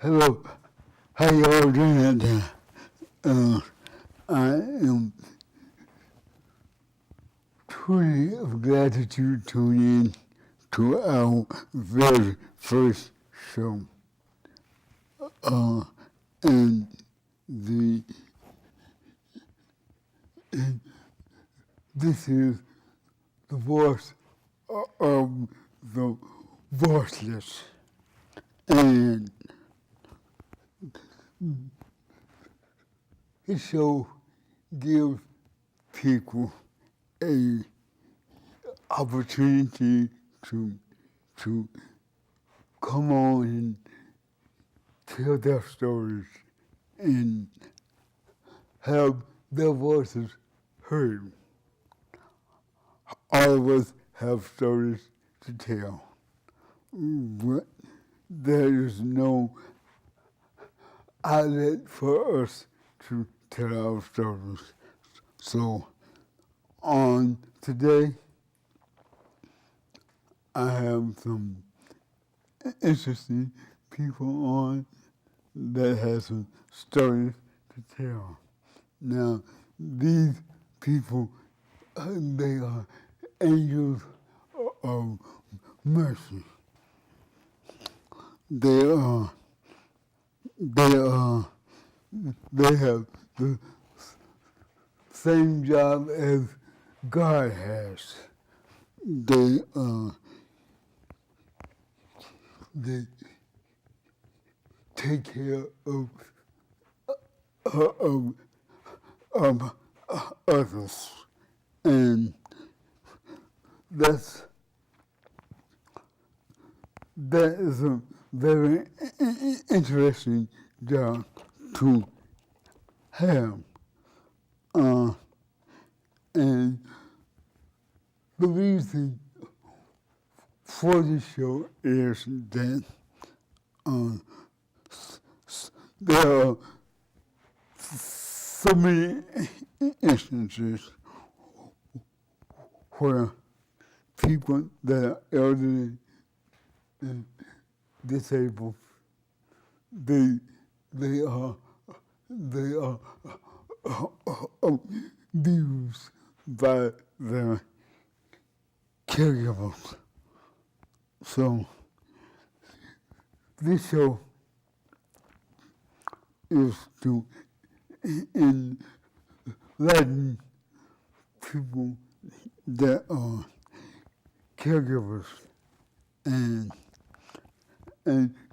Hello, how y'all doing out there? I am truly glad that you tuned in to our very first show. And the and this is the voice of the voiceless. And this show gives people a opportunity to come on and tell their stories and have their voices heard. All of us have stories to tell, but there is no outlet for us to tell our stories. So on today, I have some interesting people on that have some stories to tell. Now, these people, they are angels of mercy. They have the same job as God has. They take care of others, and that is a very interesting job to have. And the reason for this show is that there are so many instances where people that are elderly and disabled, they are abused by their caregivers. So this show is to enlighten people that are caregivers and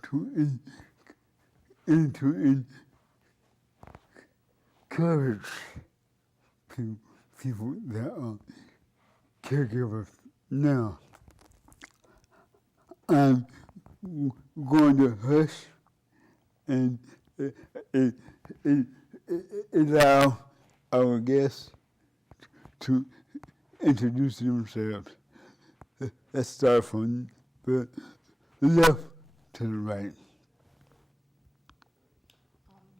to encourage people that are caregivers. Now, I'm going to hush and allow our guests to introduce themselves. Let's start from the left to the right.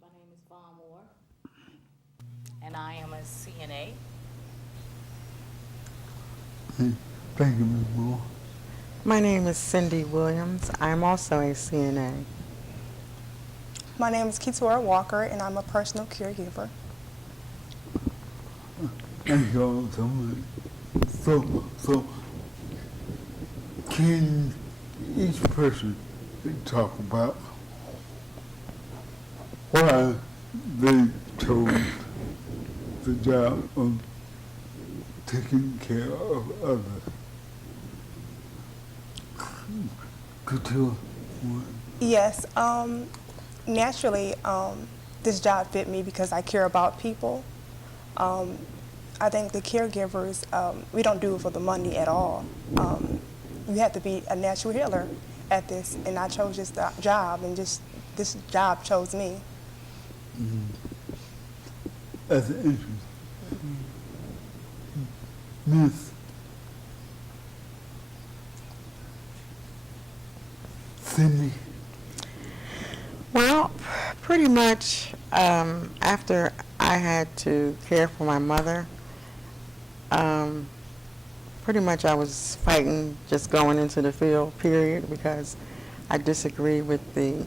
My name is Vaughn Moore, and I am a CNA. Thank you, Ms. Moore. My name is Cindy Williams. I'm also a CNA. My name is Keturah Walker, and I'm a personal caregiver. Thank you all so much. So can each person talk about why they chose the job of taking care of others? Could you? Yes, naturally, this job fit me because I care about people. I think the caregivers, we don't do it for the money at all. You have to be a natural healer at this, and I chose this job, and just this job chose me. Mm-hmm. That's interesting. Miss Cindy. Well, pretty much after I had to care for my mother, pretty much I was fighting just going into the field, period, because I disagree with the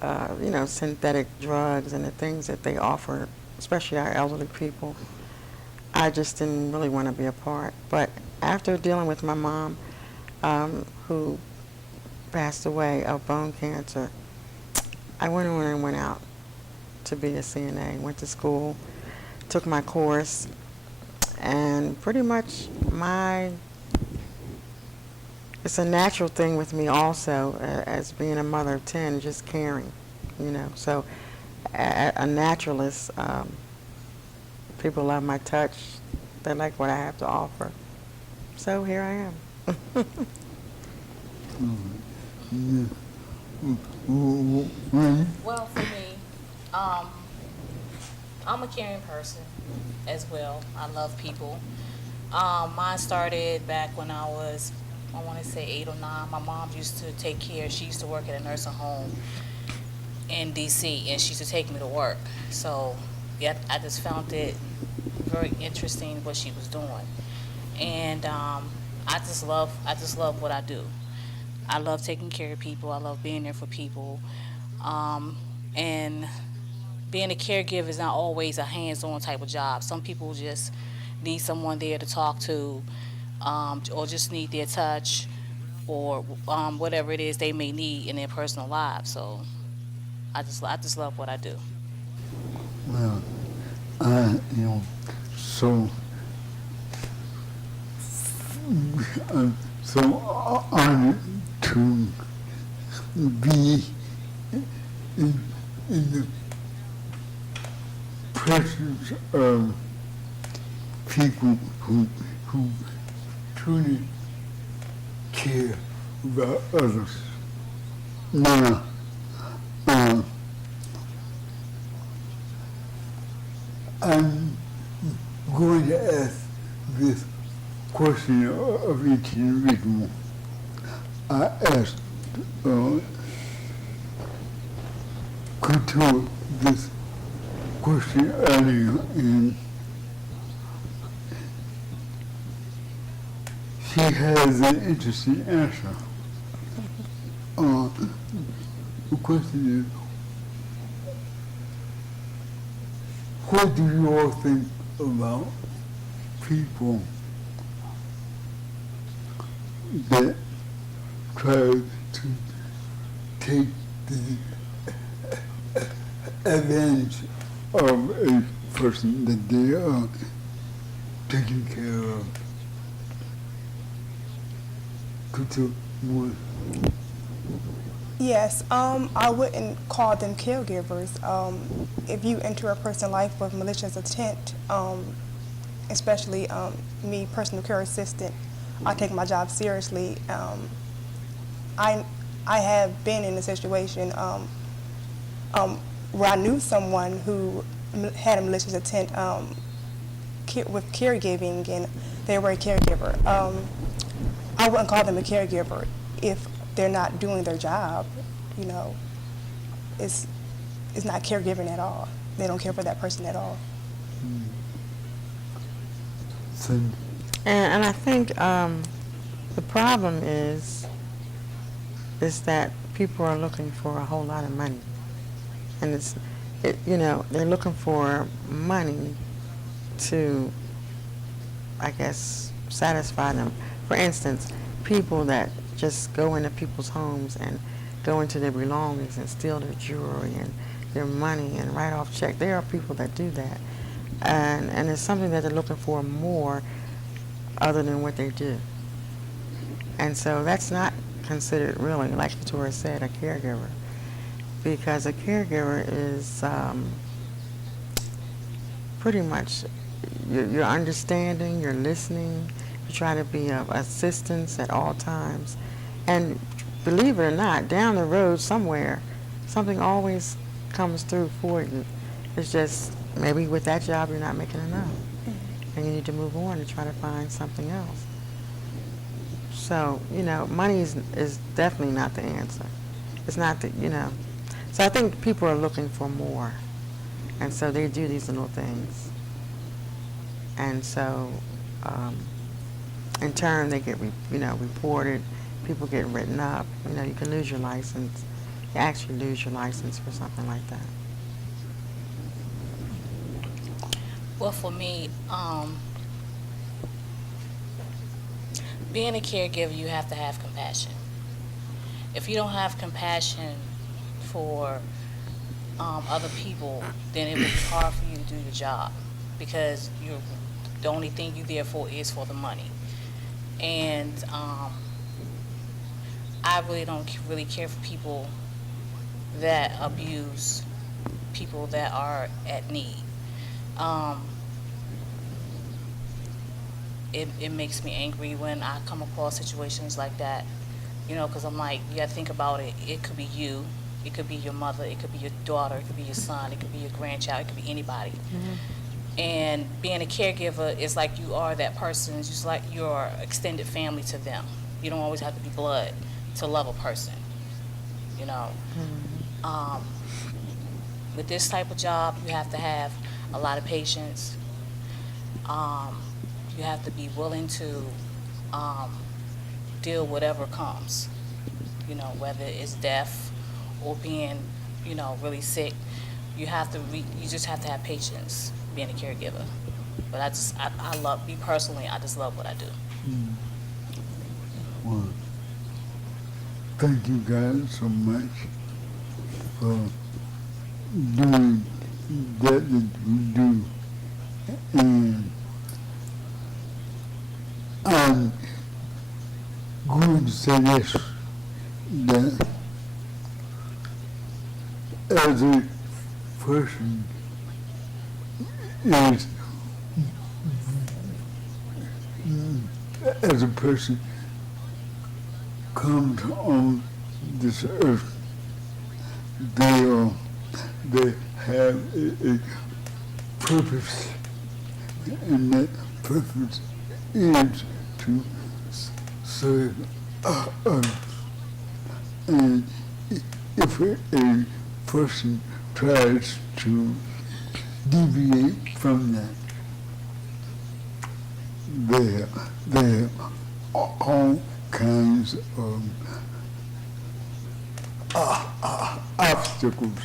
synthetic drugs and the things that they offer, especially our elderly people. I just didn't really want to be a part. But after dealing with my mom, who passed away of bone cancer, I went on and went out to be a CNA. Went to school, took my course, and pretty much it's a natural thing with me also, as being a mother of 10, just caring, So a naturalist, people love my touch. They like what I have to offer. So here I am. Well, for me, I'm a caring person as well. I love people. Mine started back when I was, I want to say 8 or 9. My mom used to take care. She used to work at a nursing home in D.C. and she used to take me to work. So, yeah, I just found it very interesting what she was doing, and I just love what I do. I love taking care of people. I love being there for people, and being a caregiver is not always a hands-on type of job. Some people just need someone there to talk to, or just need their touch, or whatever it is they may need in their personal lives. So I just love what I do. Well, so I'm so honored to be in the presence of people who truly care about others. Now, I'm going to ask this question of each individual. I asked Couture this question earlier, and she has an interesting answer. The question is, what do you all think about people that try to take the advantage of a person that they are taking care of? Could you more? Yes, I wouldn't call them caregivers. If you enter a person's life with malicious intent, especially me, personal care assistant, I take my job seriously. I have been in a situation where I knew someone who had a malicious intent with caregiving, and they were a caregiver. I wouldn't call them a caregiver if they're not doing their job. It's not caregiving at all. They don't care for that person at all. And I think the problem is that people are looking for a whole lot of money, and they're looking for money to, I guess, satisfy them. For instance, people that just go into people's homes and go into their belongings and steal their jewelry and their money and write off checks. There are people that do that, and it's something that they're looking for more other than what they do. And so that's not considered really, like Victoria said, a caregiver, because a caregiver is pretty much you're understanding, you're listening, you try to be of assistance at all times. And believe it or not, down the road somewhere, something always comes through for you. It's just maybe with that job you're not making enough, and you need to move on and try to find something else. So, money is definitely not the answer. It's not the, So I think people are looking for more, and so they do these little things. And so, in turn, they get, reported. People get written up. You can lose your license you actually lose your license for something like that. Well, for me, being a caregiver, you have to have compassion. If you don't have compassion for other people, then it will be hard for you to do your job because the only thing you're there for is for the money. And I really don't really care for people that abuse people that are at need. Um, it makes me angry when I come across situations like that, because I'm like, you gotta think about it. It could be you, it could be your mother, it could be your daughter, it could be your son, it could be your grandchild, it could be anybody. And being a caregiver is like you are that person. It's just like your extended family to them. You don't always have to be blood to love a person, you know. Um, with this type of job, you have to have a lot of patience. You have to be willing to deal whatever comes, whether it's death or being, really sick. You just have to have patience being a caregiver. But I love, me personally, I just love what I do. Well, thank you guys so much for doing that you do. And I'm going to say this, that as a person is, as a person comes on this earth, they have a purpose, and that purpose is to serve others. And if a person tries to deviate from that, there are all kinds of obstacles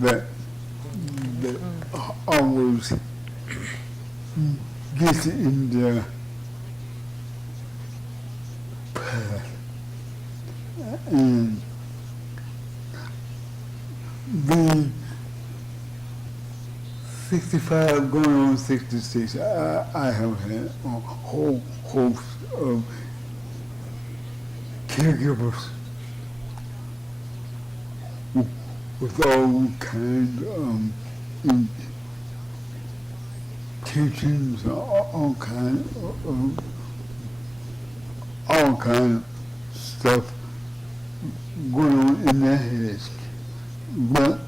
that always get in their path. And being 65 going on 66, I have had a whole host of caregivers with all kinds of intentions, all kind of stuff going on in their heads. But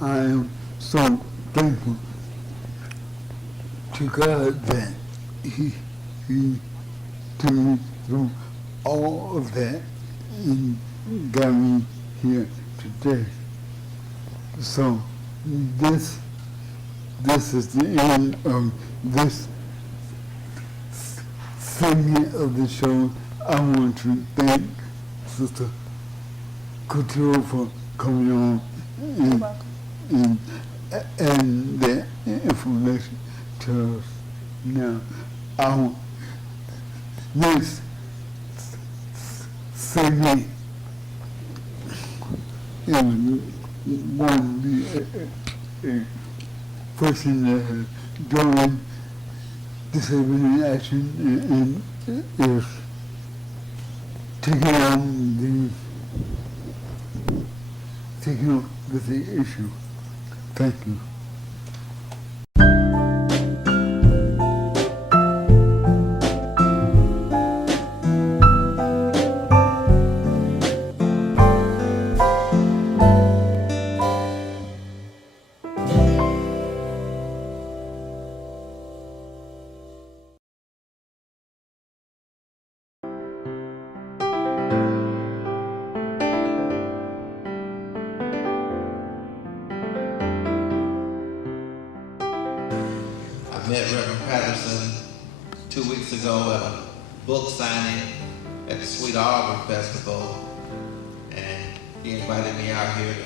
I am so thankful to God that He took me through all of that and got me here today. So this is the end of this segment of the show. I want to thank Sister Couture for coming on and that information to us. Now, our next segment is going to be a person that has joined Disability Action and is taking on with the issue. Thank you. I met Reverend Patterson 2 weeks ago at a book signing at the Sweet Auburn Festival, and he invited me out here to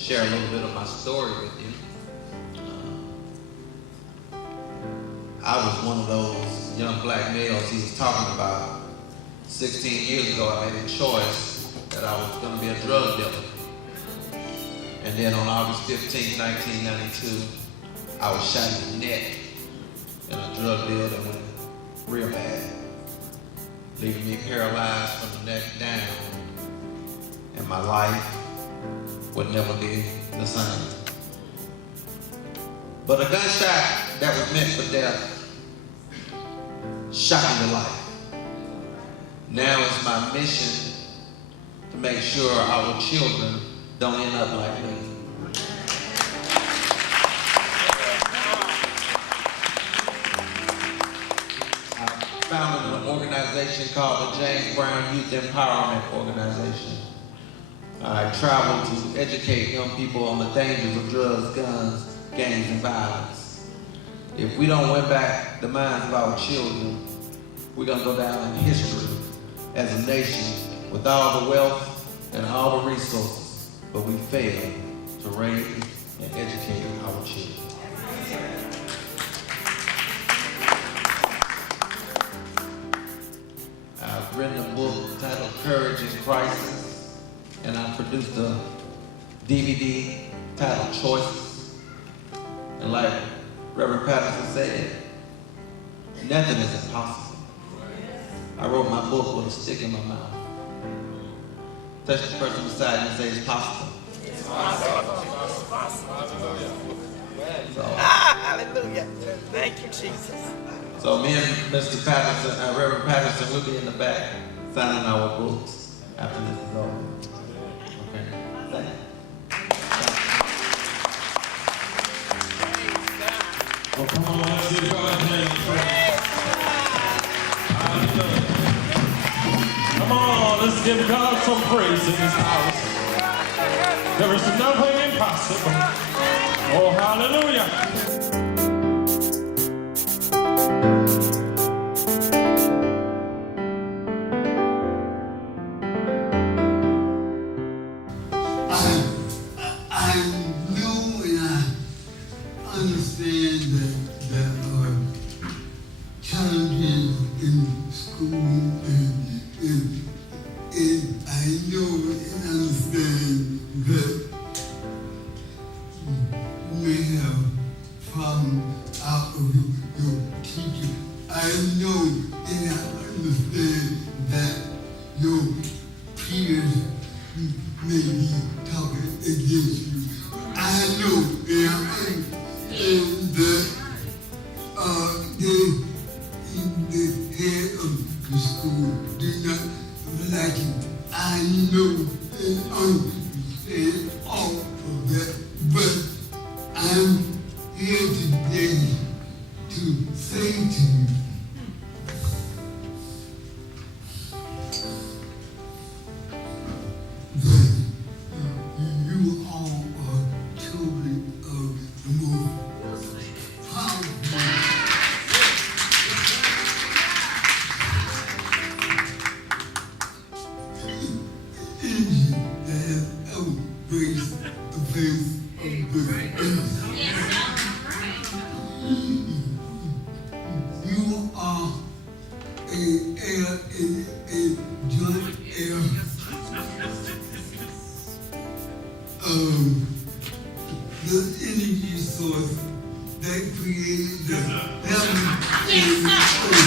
share a little bit of my story with you. I was one of those young black males he was talking about. 16 years ago, I made a choice that I was going to be a drug dealer. And then on August 15, 1992, I was shot in the neck in a drug deal that went real bad, leaving me paralyzed from the neck down, and my life would never be the same. But a gunshot that was meant for death shot me to life. Now it's my mission to make sure our children don't end up like me. I founded an organization called the James Brown Youth Empowerment Organization. I travel to educate young people on the dangers of drugs, guns, gangs, and violence. If we don't win back the minds of our children, we're going to go down in history as a nation with all the wealth and all the resources, but we fail to raise and educate our children. I've written a book titled Courage in Crisis, and I produced a DVD titled Choices. And like Reverend Patterson said, nothing is impossible. I wrote my book with a stick in my mouth. Touch the person beside you and say, it's possible. It's possible. It's possible. So, Hallelujah. Thank you, Jesus. so me and Mr. Patterson, Reverend Patterson, we'll be in the back signing our books after this is over. Okay. Thank you. Well, come on, let's give God a hand. Hallelujah. Come on, let's give God some praise in this house. There is nothing impossible. Oh, hallelujah. I know and I understand that there are challenges in school, and I know and understand that you may have problems out of your teaching. I know and I understand that your peers may be talking against you. I know and I understand that the head of the school do not like you. I know and understand all of that, but I'm here today to say to you that you all are children of the most powerful engine that has ever graced the face of this earth. You are a joint heir the energy source that created the heaven and the earth.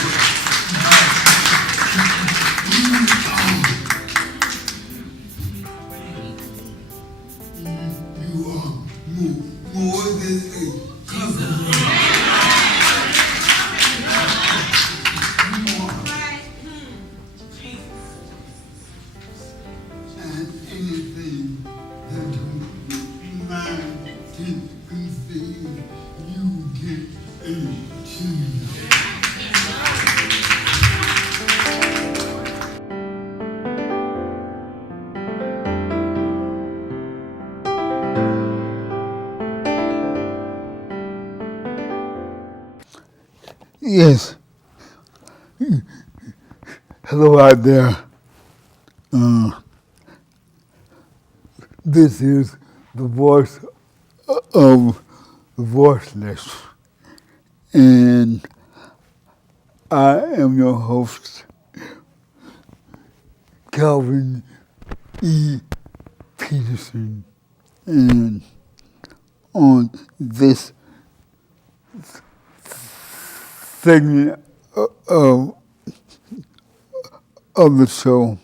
You are more than a conqueror. And anything that your mind can conceive, you can achieve. Yes. Hello out there. This is the voice of the voiceless, and I am your host, Calvin E. Peterson, and on this segment of the show,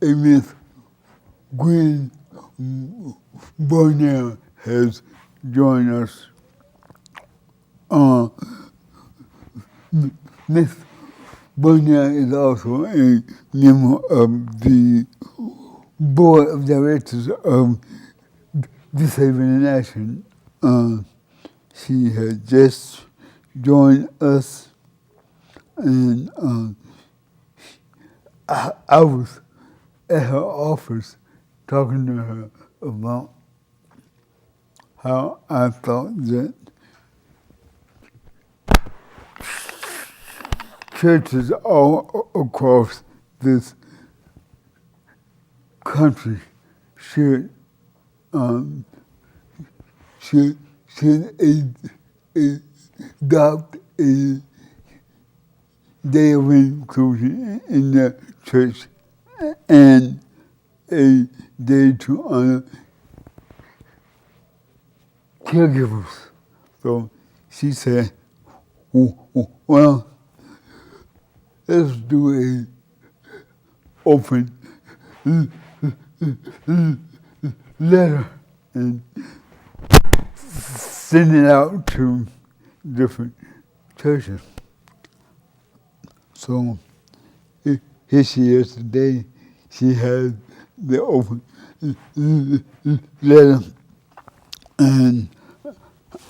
Miss Gwen Barnell has joined us. Miss Barnell is also a member of the board of directors of Disabling in Action. She has just joined us, and I was at her office talking to her about how I thought that churches all across this country should adopt a day of inclusion in the church and a day to honor caregivers. So she said, well, let's do a open letter and send it out to different churches. So here she is today. She has the open letter, and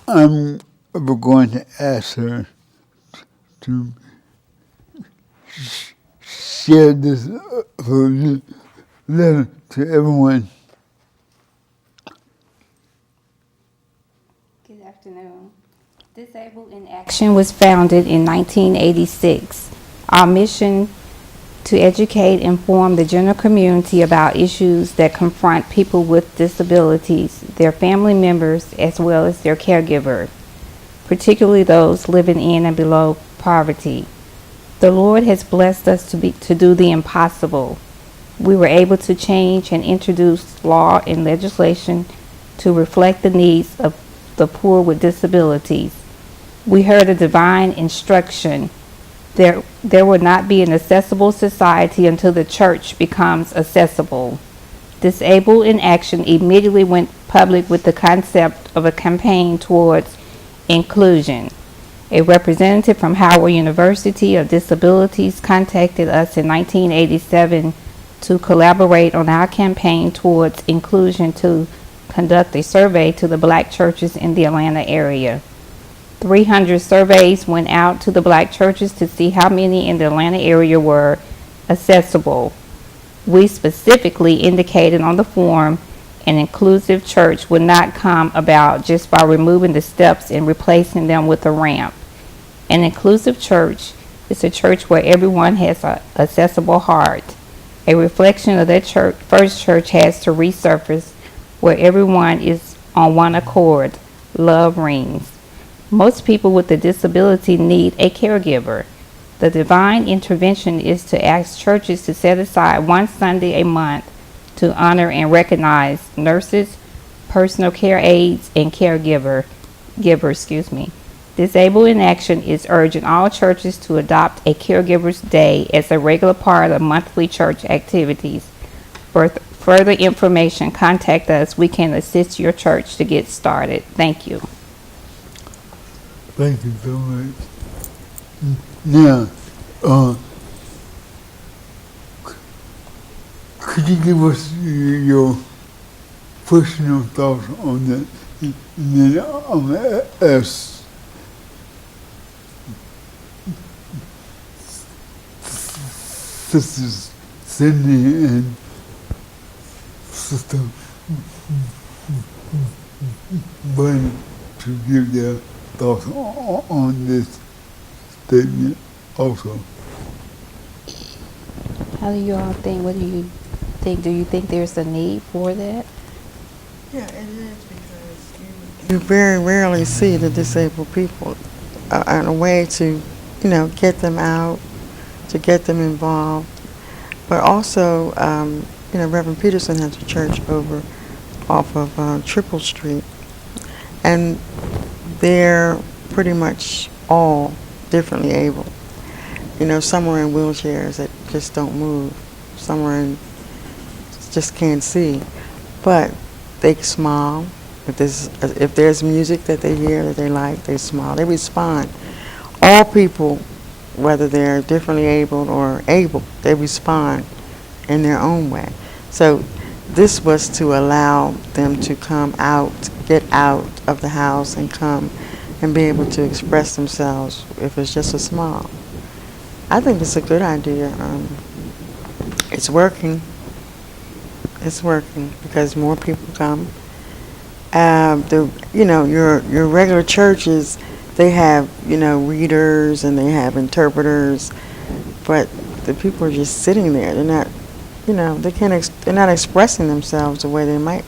I'm going to ask her to share this letter to everyone. Good afternoon. Disabled in Action was founded in 1986. Our mission to educate and inform the general community about issues that confront people with disabilities, their family members, as well as their caregivers, particularly those living in and below poverty. The Lord has blessed us to do the impossible. We were able to change and introduce law and legislation to reflect the needs of the poor with disabilities. We heard a divine instruction. There will not be an accessible society until the church becomes accessible. Disabled in Action immediately went public with the concept of a campaign towards inclusion. A representative from Howard University of Disabilities contacted us in 1987 to collaborate on our campaign towards inclusion to conduct a survey to the black churches in the Atlanta area. 300 surveys went out to the black churches to see how many in the Atlanta area were accessible. We specifically indicated on the form an inclusive church would not come about just by removing the steps and replacing them with a ramp. An inclusive church is a church where everyone has an accessible heart. A reflection of that first church has to resurface where everyone is on one accord. Love rings. Most people with a disability need a caregiver. The divine intervention is to ask churches to set aside one Sunday a month to honor and recognize nurses, personal care aides, and givers. Disabled in Action is urging all churches to adopt a Caregivers Day as a regular part of monthly church activities. For further information, contact us. We can assist your church to get started. Thank you. Thank you so much. Now, could you give us your personal thoughts on that? And then I'm going to ask Sisters Cindy and Sister Bunny to give their thoughts on this statement also. How do you all think? What do you think? Do you think there's a need for that? Yeah, it is because you very rarely see the disabled people in a way to, get them out, to get them involved. But also, Reverend Peterson has a church over off of Triple Street, and they're pretty much all differently able. Some are in wheelchairs that just don't move. Some are in just can't see, but they smile. If there's music that they hear that they like, they smile. They respond. All people, whether they're differently abled or able, they respond in their own way. So this was to allow them to come out, get out of the house and come and be able to express themselves if it's just a smile. I think it's a good idea. It's working. It's working because more people come. Your regular churches, they have, readers and they have interpreters, but the people are just sitting there. They're not, they're not expressing themselves the way they might.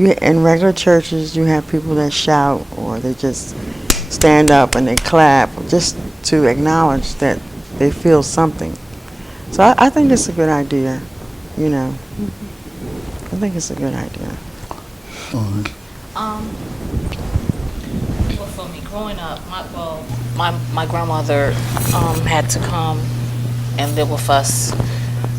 In regular churches, you have people that shout or they just stand up and they clap just to acknowledge that they feel something. So I think it's a good idea, I think it's a good idea. Well, for me, growing up, my grandmother had to come and live with us,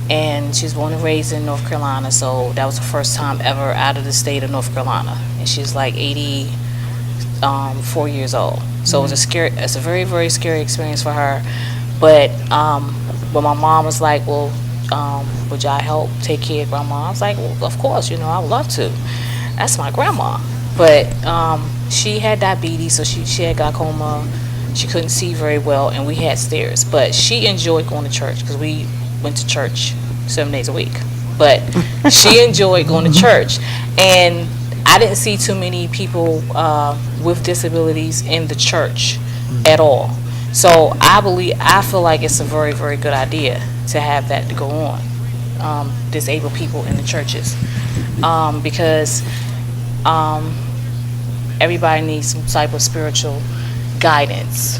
and she was born and raised in North Carolina, so that was the first time ever out of the state of North Carolina, and she's like 84 years old. So it's a very, very scary experience for her. But my mom was like, well, would y'all help take care of grandma? I was like, well, of course, I would love to. That's my grandma. But she had diabetes, so she had glaucoma. She couldn't see very well, and we had stairs. But she enjoyed going to church because we went to church 7 days a week. But she enjoyed going to church. And I didn't see too many people with disabilities in the church at all. So I feel like it's a very, very good idea to have that to go on, disabled people in the churches, because everybody needs some type of spiritual guidance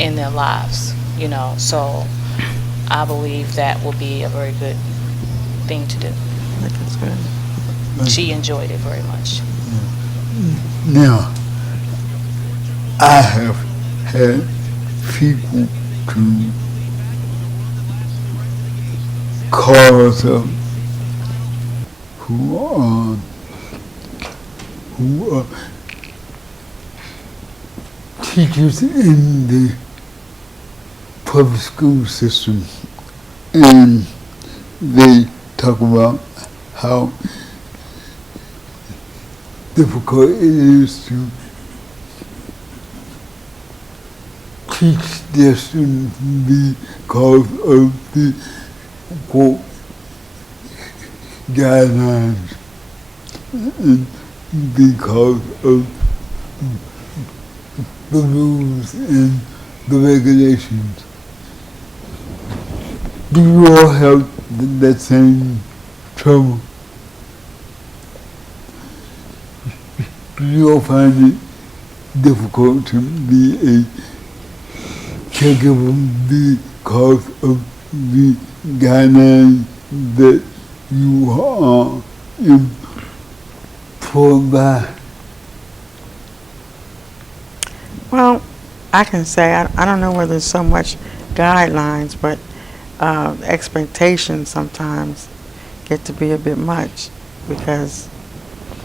in their lives, So I believe that will be a very good thing to do. That's good. She enjoyed it very much. Now, I have had people to call us up who are teachers in the public school system, and they talk about how difficult it is to teach their students because of the, quote, guidelines and because of the rules and the regulations. Do you all have that same trouble? Do you all find it difficult to be a caregiver because of the guidelines that you are employed by? Well, I can say I don't know whether it's so much guidelines, but expectations sometimes get to be a bit much because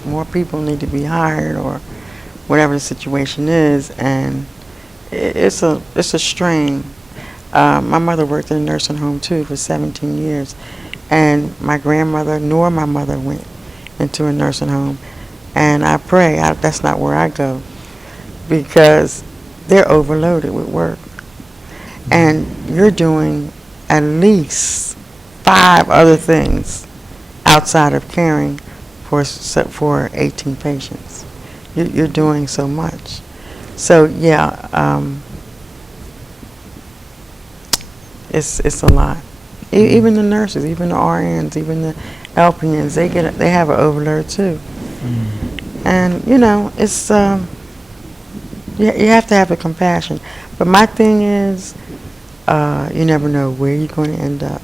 more people need to be hired or whatever the situation is, and it's a strain. My mother worked in a nursing home too for 17 years, and my grandmother nor my mother went into a nursing home, and I pray that's not where I go because they're overloaded with work, and you're doing at least 5 other things outside of caring for 18 patients. You're doing so much. So yeah, it's a lot. Even the nurses, even the RNs, even the LPNs, they have an overload too. And you know, it's you have to have the compassion. But my thing is, you never know where you're going to end up.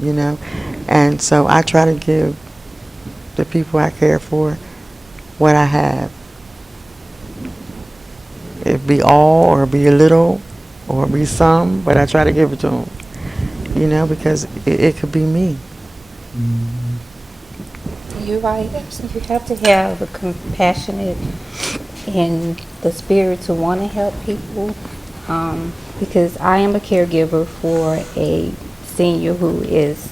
You know, and so I try to give the people I care for what I have. It be all, or be a little, or be some, but I try to give it to them. You know, because it could be me. You're right. You have to have a compassionate and the spirit to want to help people. Because I am a caregiver for a senior who is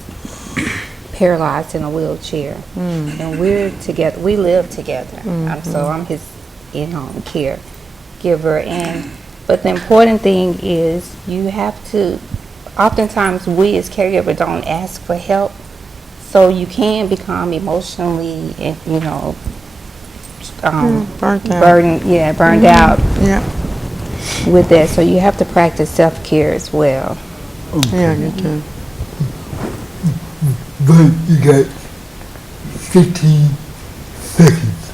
paralyzed in a wheelchair, and we're together. We live together. So I'm his in-home caregiver. But the important thing is you have to. Oftentimes, we as caregivers don't ask for help, so you can become emotionally, you know, Burnt out. burned out Yeah. with that. So you have to practice self-care as well. Yeah, you do. But you got 15 seconds.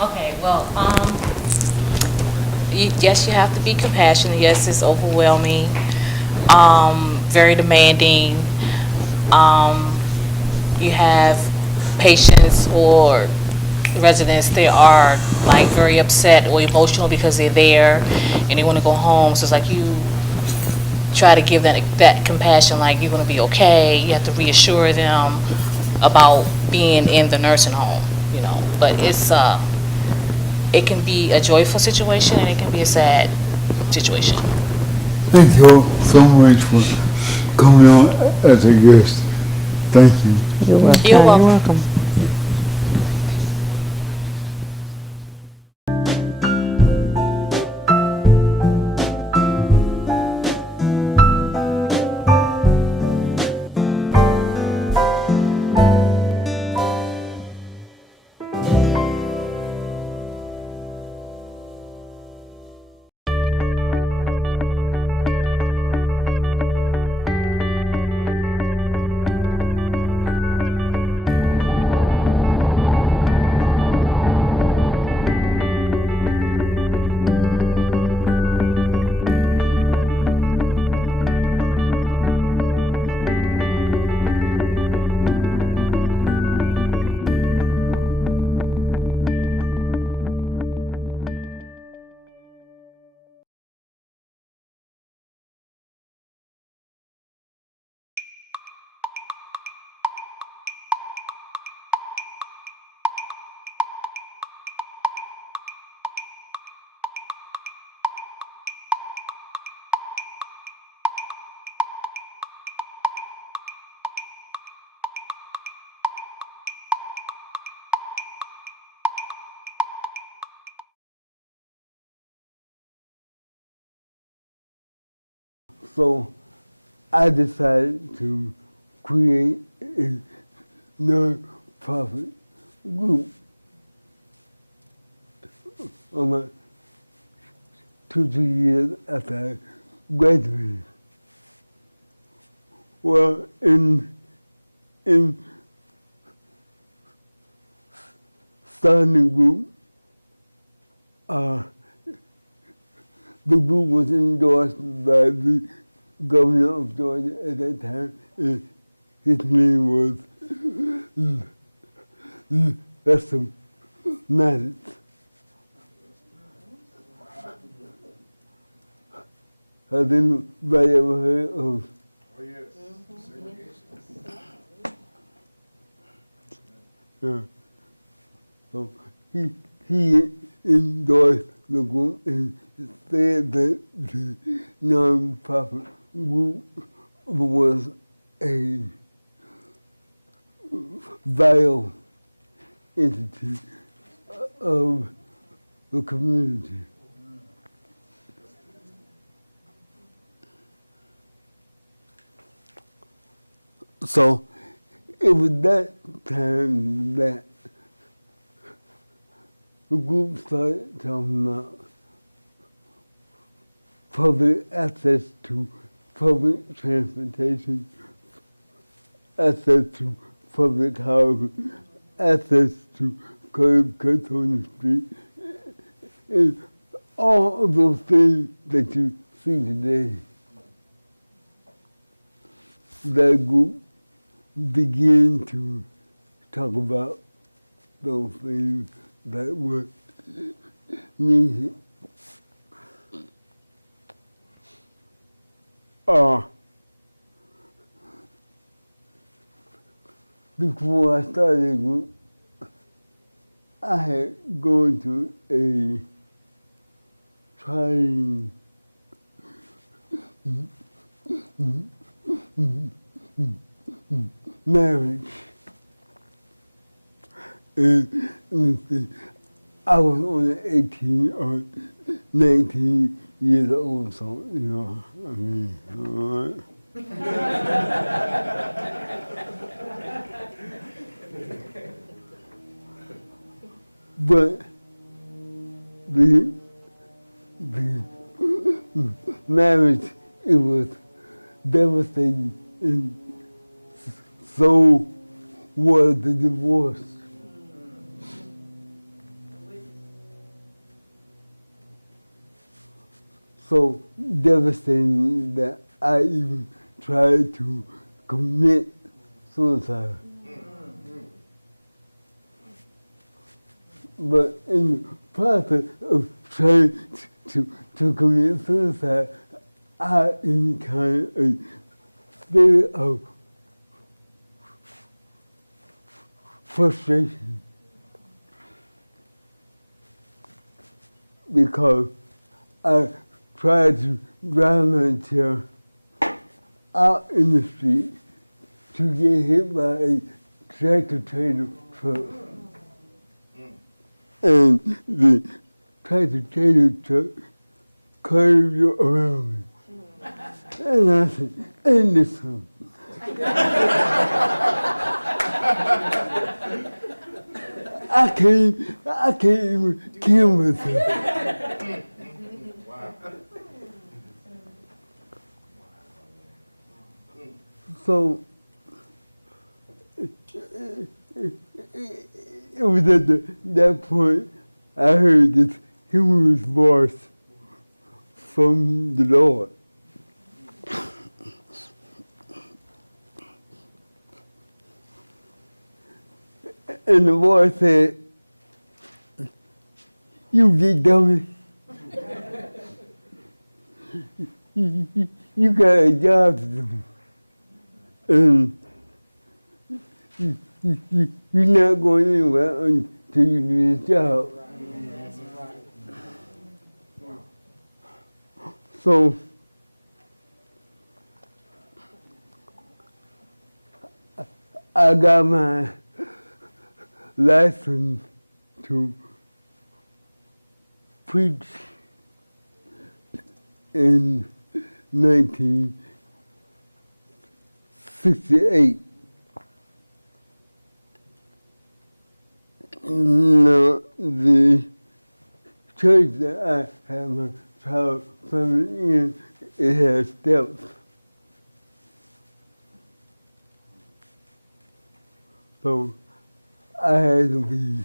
Okay, well, yes, you have to be compassionate. Yes, it's overwhelming. Very demanding. You have patients or residents that are like very upset or emotional because they're there and they want to go home. So it's like you try to give that compassion, like you're going to be okay. You have to reassure them about being in the nursing home, you know. But it can be a joyful situation and it can be a sad situation. Thank you all so much for coming on as a guest. Thank you. You're welcome. You're welcome. You're welcome. So I decided to create a non-profit group about 2-3 years after I graduated. Well, in starting the group, the group was endorsed by the governor of Georgia at that time, and his name was Lester Maddox. Has anybody ever heard of? Oh, yes. Yeah. So he endorsed the group and said that the non-profit group was a vital entity of the community. So it was that time that the group started talking about public access to public transportation access to public housing, access to curb cuts on the street, and all of those things that you see today. That group began to talk about those things that were needed. Before I started the group, I had gone to a trying marriage. And I was only 18 or 19 years old, so, you know, I mean, all right. But the marriage, it was devastating, and so was the divorce. So devastating that I even tried to commit suicide. But in the process of trying to commit suicide, I encountered a spirit of frustration because I tried to drive my chair out in the street to get hit by a tractor-trailer truck. And the tractor-trailer truck curved around me. And I said, "End this one." I can't even kill myself. So it was at that point I heard this humorous voice from the Lord. And the voice said, "You big dummy. You got a job to do. And you're not going anywhere until you do this job." So I got my license to preach in 1968. Now, the church that I have my child family in, it has steps. So I had to be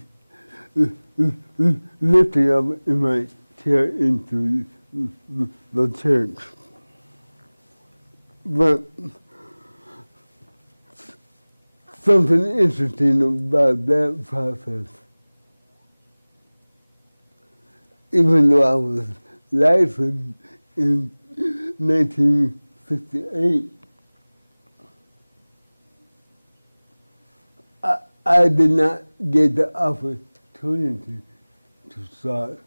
lifted up in my chair into the church. But something interesting about that process, even though I was licensed in 1968, I did not get the opportunity to start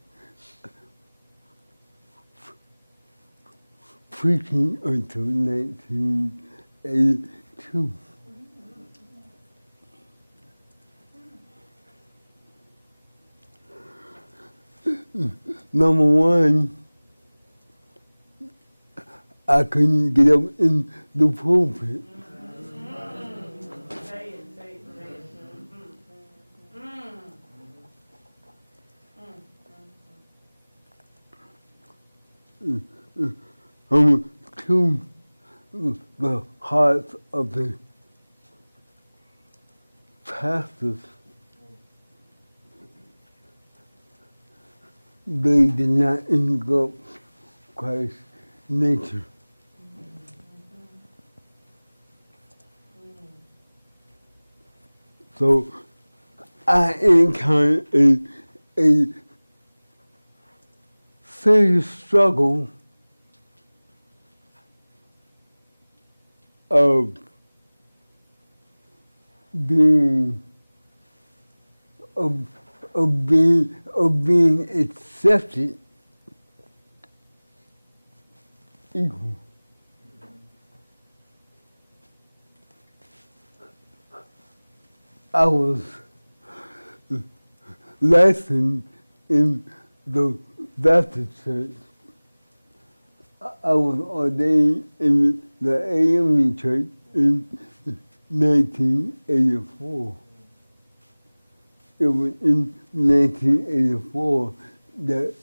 preaching until 1982. Number one, I couldn't get up in the pulpit. To the hearts of the pastors, they did not engulf Christ's nature. So I encountered a serious struggle of being accepted equal. I was licensed in the Baptist church. I was ordained in the AME church in 1984. It was in 1984 that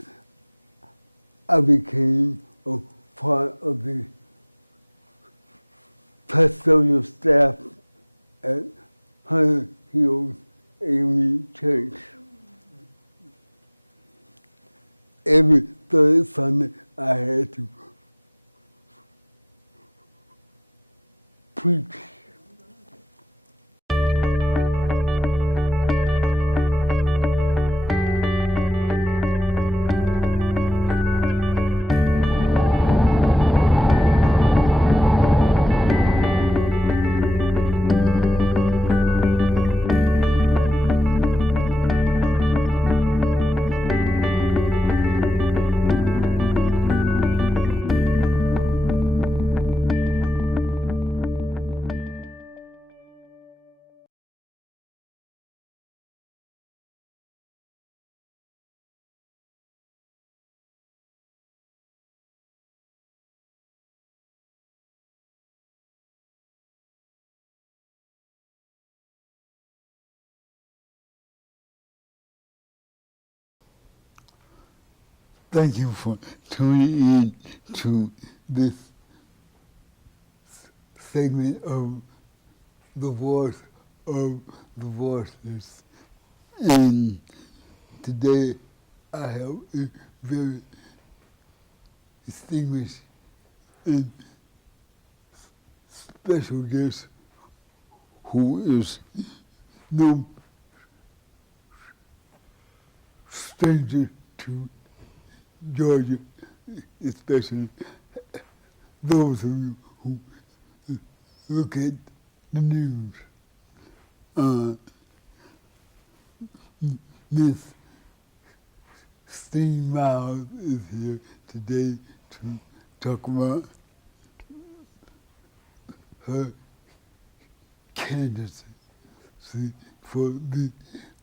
I became a part of the pastoral staff at Hunter Hills AME Church. Every third Sunday I had to preach. Thank you for tuning in to this segment of The Voice of the Voiceless. And today I have a very distinguished and special guest who is no stranger to Georgia, especially those of you who look at the news. Miss Steve Miles is here today to talk about her candidacy for the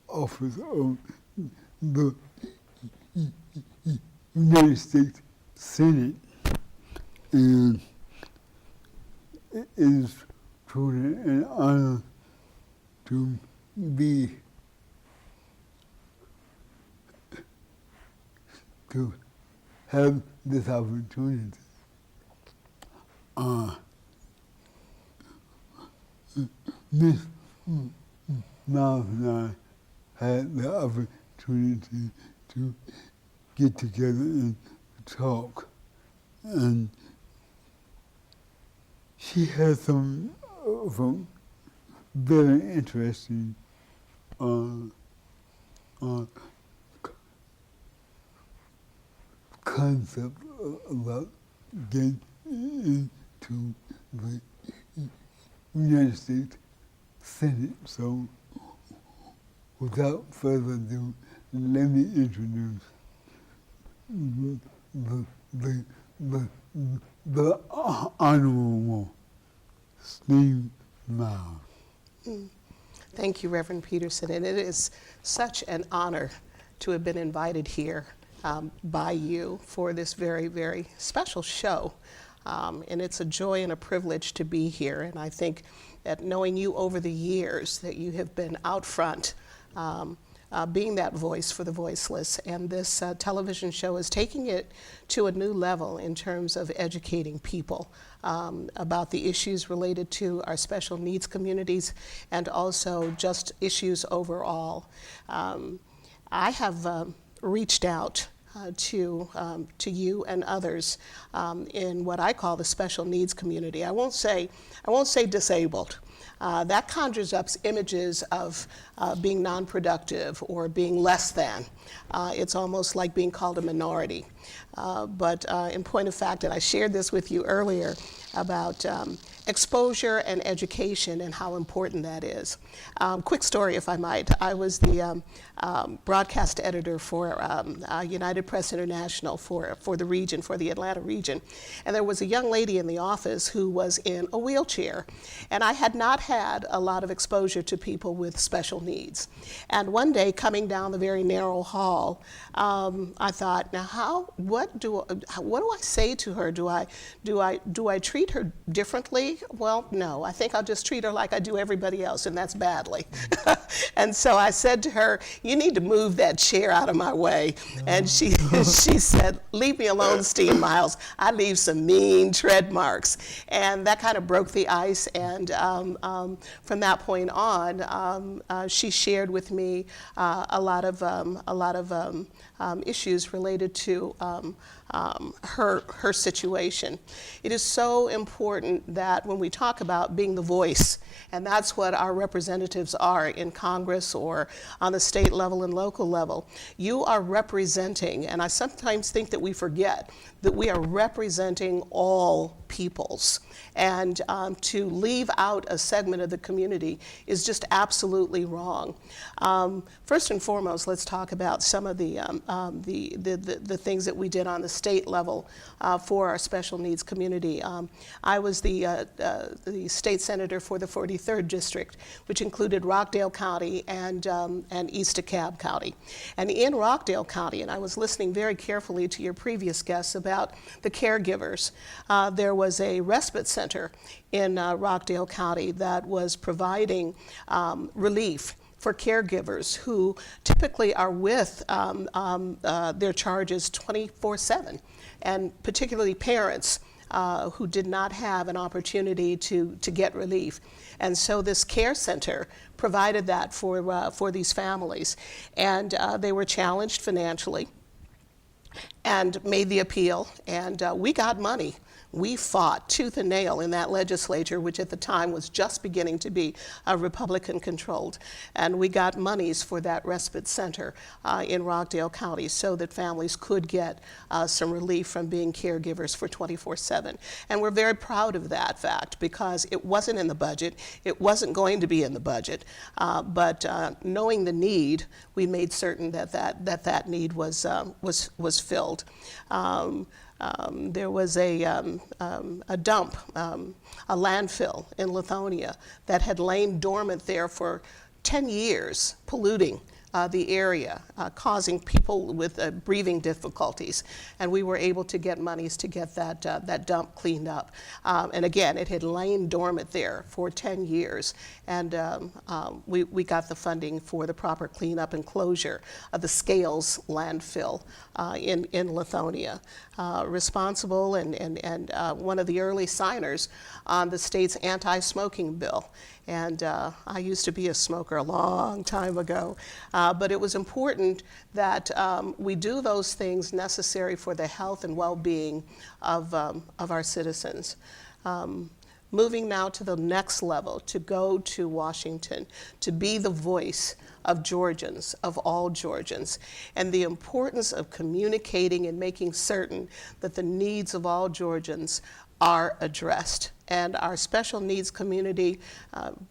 office of the United States Senate. And it is truly an honor to have this opportunity. Miss Miles and I had the opportunity to get together and talk. And she has some very interesting concept about getting into the United States Senate. So without further ado, let me introduce the Honorable Steve Miles. Thank you, Reverend Peterson, and it is such an honor to have been invited here by you for this very, very special show. And it's a joy and a privilege to be here. And I think that knowing you over the years, that you have been out front being that voice for the voiceless. And this television show is taking it to a new level in terms of educating people about the issues related to our special needs communities and also just issues overall. I have reached out to you and others in what I call the special needs community. I won't say disabled. That conjures up images of being non-productive or being less than. It's almost like being called a minority. But in point of fact, and I shared this with you earlier about exposure and education and how important that is. Quick story, if I might. I was the broadcast editor for United Press International for the region, for the Atlanta region. And there was a young lady in the office who was in a wheelchair. And I had not had a lot of exposure to people with special needs. And one day, coming down the very narrow hall, I thought, now what do I say to her? Do I treat her differently? Well, no, I think I'll just treat her like I do everybody else, and that's badly. And so I said to her, you need to move that chair out of my way. And she said, leave me alone, Steve Miles. I leave some mean tread marks. And that kind of broke the ice. And from that point on, she shared with me a lot of issues related to her situation. It is so important that when we talk about being the voice, and that's what our representatives are in Congress or on the state level and local level. You are representing, and I sometimes think that we forget, that we are representing all peoples. And to leave out a segment of the community is just absolutely wrong. First and foremost, let's talk about some of the things that we did on the state level for our special needs community. I was the state senator for the 43rd District, which included Rockdale County and East DeKalb County. And in Rockdale County, and I was listening very carefully to your previous guests about the caregivers, there was a respite center in Rockdale County that was providing relief for caregivers who typically are with their charges 24/7, and particularly parents who did not have an opportunity to get relief. And so this care center provided that for these families. And they were challenged financially and made the appeal, and we got money. We fought tooth and nail in that legislature, which at the time was just beginning to be Republican controlled. And we got monies for that respite center in Rockdale County so that families could get some relief from being caregivers for 24/7. And we're very proud of that fact because it wasn't in the budget. It wasn't going to be in the budget. But knowing the need, we made certain that need was filled. There was a dump, a landfill in Lithonia that had lain dormant there for 10 years, polluting the area, causing people with breathing difficulties. And we were able to get monies to get that dump cleaned up. And again, it had lain dormant there for 10 years. And we got the funding for the proper cleanup and closure of the Scales landfill in Lithonia. Responsible and one of the early signers on the state's anti-smoking bill. And I used to be a smoker a long time ago, but it was important that we do those things necessary for the health and well-being of our citizens. Moving now to the next level, to go to Washington, to be the voice of Georgians, of all Georgians, and the importance of communicating and making certain that the needs of all Georgians are addressed. And our special needs community,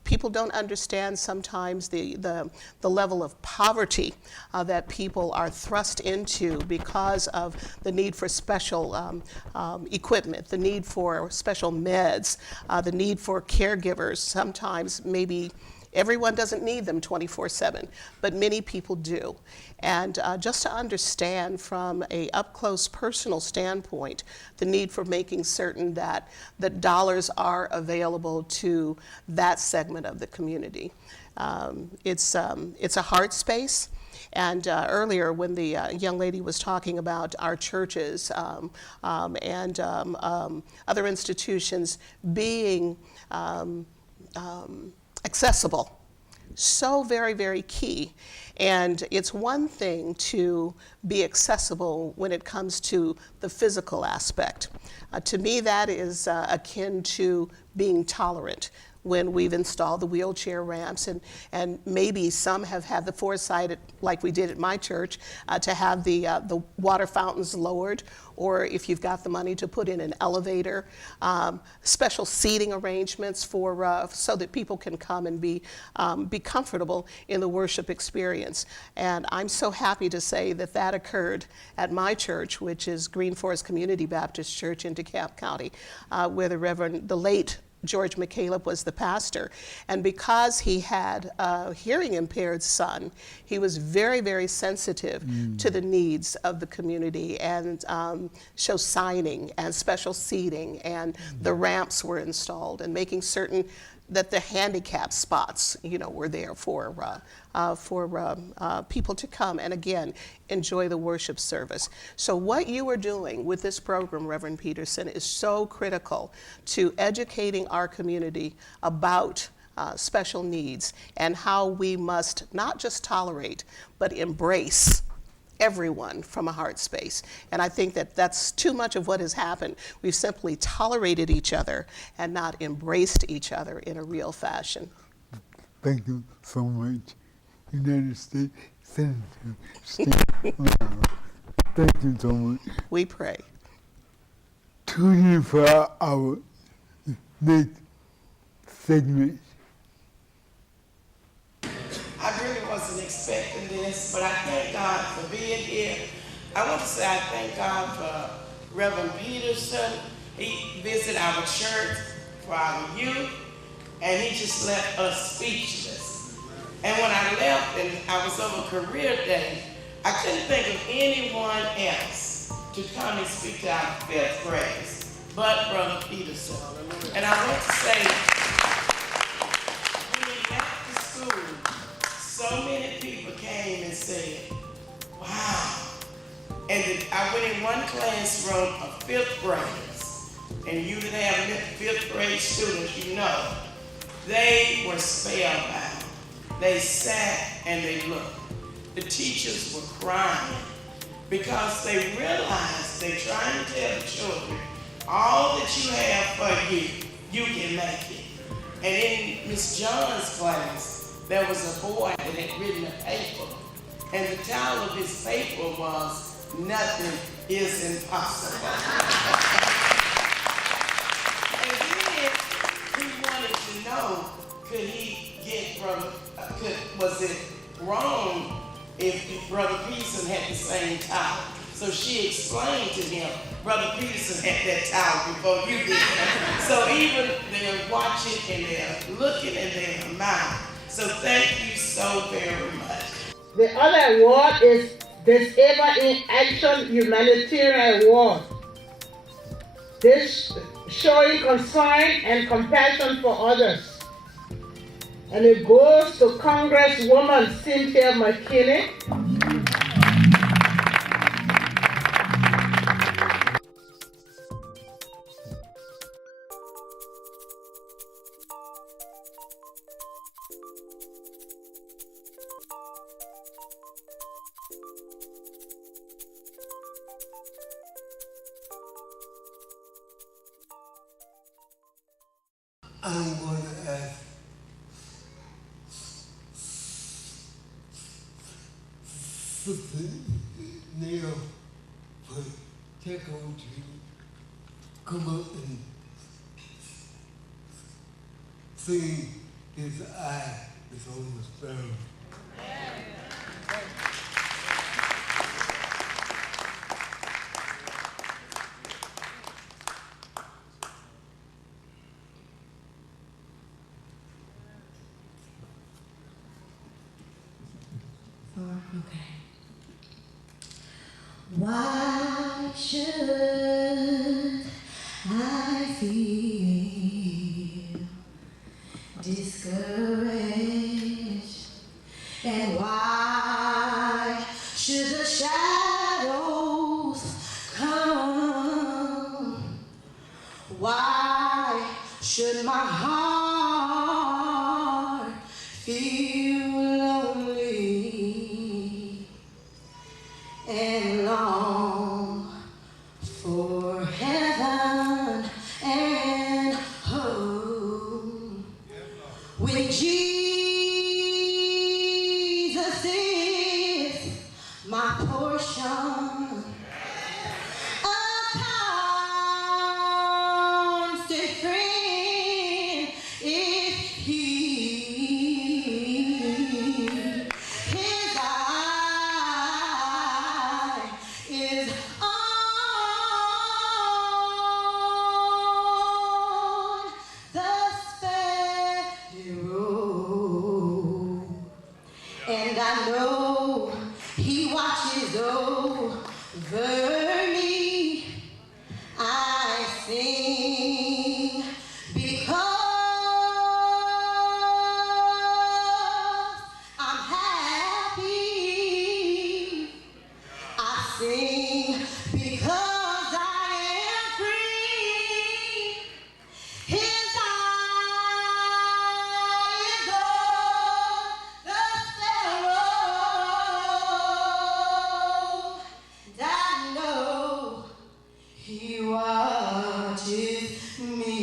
people don't understand sometimes the level of poverty that people are thrust into because of the need for special equipment, the need for special meds, the need for caregivers, sometimes maybe Everyone doesn't need them 24/7, but many people do. And just to understand from a up-close personal standpoint, the need for making certain that the dollars are available to that segment of the community. It's a hard space. And earlier, when the young lady was talking about our churches and other institutions being accessible, so very, very key. And it's one thing to be accessible when it comes to the physical aspect. To me, that is akin to being tolerant. When we've installed the wheelchair ramps, and maybe some have had the foresight, like we did at my church, to have the water fountains lowered, or if you've got the money to put in an elevator, special seating arrangements for so that people can come and be comfortable in the worship experience. And I'm so happy to say that that occurred at my church, which is Green Forest Community Baptist Church in DeKalb County, where the late George McCaleb was the pastor. And because he had a hearing impaired son, he was very, very sensitive to the needs of the community, and show signing and special seating, and the ramps were installed, and making certain that the handicap spots, were there for people to come and again enjoy the worship service. So what you are doing with this program, Reverend Peterson, is so critical to educating our community about special needs and how we must not just tolerate, but embrace everyone from a heart space. And I think that that's too much of what has happened. We've simply tolerated each other and not embraced each other in a real fashion. Thank you so much, United States Senator Steve. Thank you so much. We pray. Tune in for our next segment. I really wasn't expecting this, but I thank God for being here. I want to say I thank God for Reverend Peterson. He visited our church for our youth, and he just left us speechless. And when I left and I was over career day, I couldn't think of anyone else to come and speak to our fifth graders but Brother Peterson. And I want to say, when he left the school, so many people came and said, wow. And I went in one classroom of fifth graders, and you that have fifth grade students, they were spellbound. They sat and they looked. The teachers were crying because they realized they're trying to tell the children, all that you have for you, you can make it. And in Miss John's class, there was a boy that had written a paper, and the title of his paper was, "Nothing is Impossible." And then he wanted to know, could he get was it wrong if Brother Peterson had the same title? So she explained to him, Brother Peterson had that title before you did. So even they're watching and they're looking and they're mouth. So thank you so very much. The other award is Disable in Action Humanitarian Award. This showing concern and compassion for others. And it goes to Congresswoman Cynthia McKinney. I'm going to ask Sister Neil Pacheco to come up and sing His Eye is on the Sparrow. Why should my heart feel lonely and long for heaven and home? When Jesus is my portion, a constant friend is He. His eye is on the sparrow, and I know He watches over me. I sing because I'm happy. I sing because I am free. His eye is on the sparrow, and I know He watches me.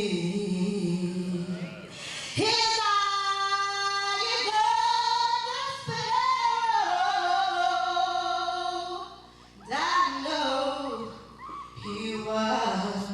His eye is on the sparrow, and I know He watches